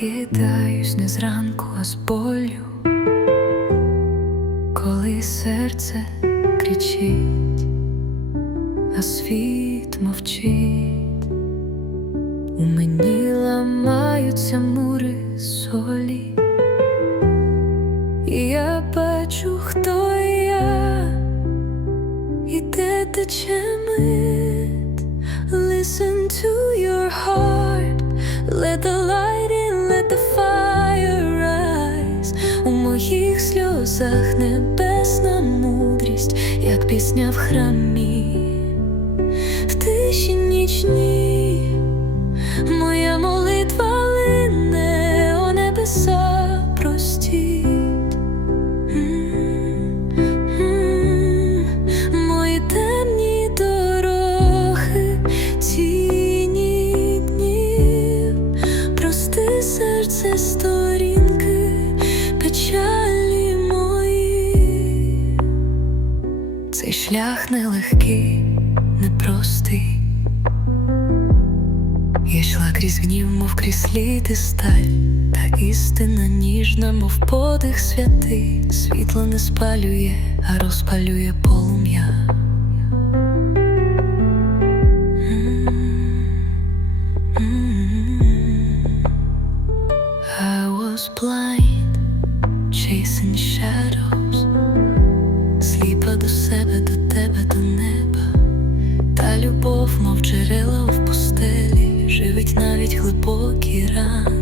Прокидаюсь не зранку, а з болю, коли серце кричить, а світ мовчить, у мені ламаються мури солі, і я бачу, хто я, і де тече мить. Listen to your heart, let the У моїх сльозах небесна мудрість, як пісня в храмі, шлях нелегкий, непростий. Я йшла крізь гнів, мов крізь лід і сталь, та істина ніжна, мов подих святий, світло не спалює, а розпалює полум'я. I was blind, chasing shadows, сліпа до себе, любов, мов джерела в пустелі, живить навіть глибокі рани,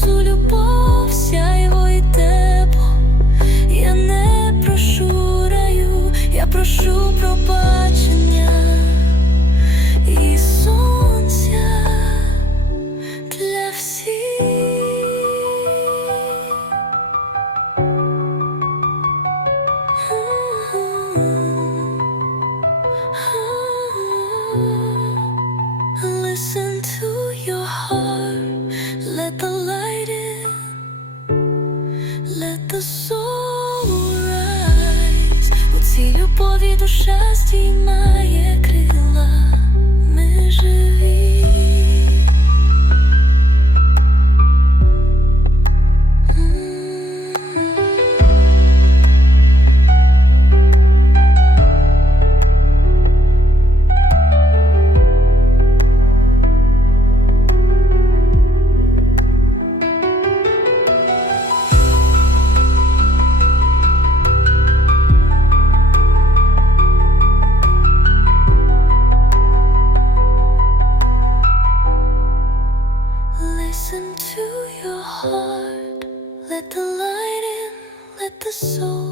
несу любов, сяйво і тепло. Я не прошу раю, я прошу пробачення the soul rise У цій любові душа здіймає heart, let the light in, let the soul.